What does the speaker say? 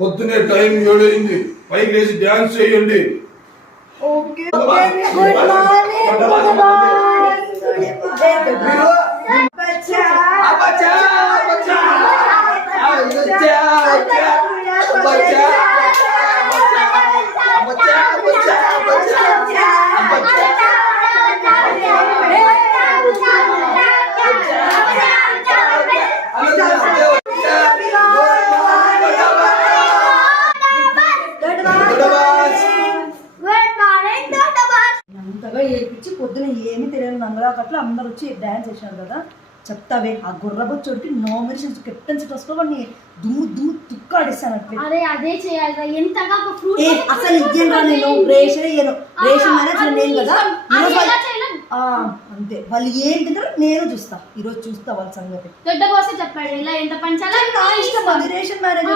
పొద్దునే టైం 7 అయింది. పైకి లేచి డాన్స్ చేయండి. అంతగా ఏడ్పించి పొద్దున ఏమి తెలియని నంగలాకట్లు అందరు వచ్చి డాన్స్ చేశారు కదా. చెప్తావే ఆ గుర్రబొచ్చోడికి నామినేషన్స్ కెప్టెన్సీ ఫస్ట్ వాడిని దుమ్ము తుక్కాడిస్తాను. అదే చేయాలి. ఎంతగా అసలు ఇయ్యను నేను రేషన్ ఇయ్యను. రేషన్ మేనేజర్ నేను కదా. అంతే వాళ్ళు ఏం తింటారో నేను చూస్తా. ఈరోజు చూస్తా వాళ్ళ సంగతి. దొడ్డ బాస్ చెప్పాడు ఇలా ఎంత పంచాలి. నా ఇష్టం అది రేషన్ మేనేజర్.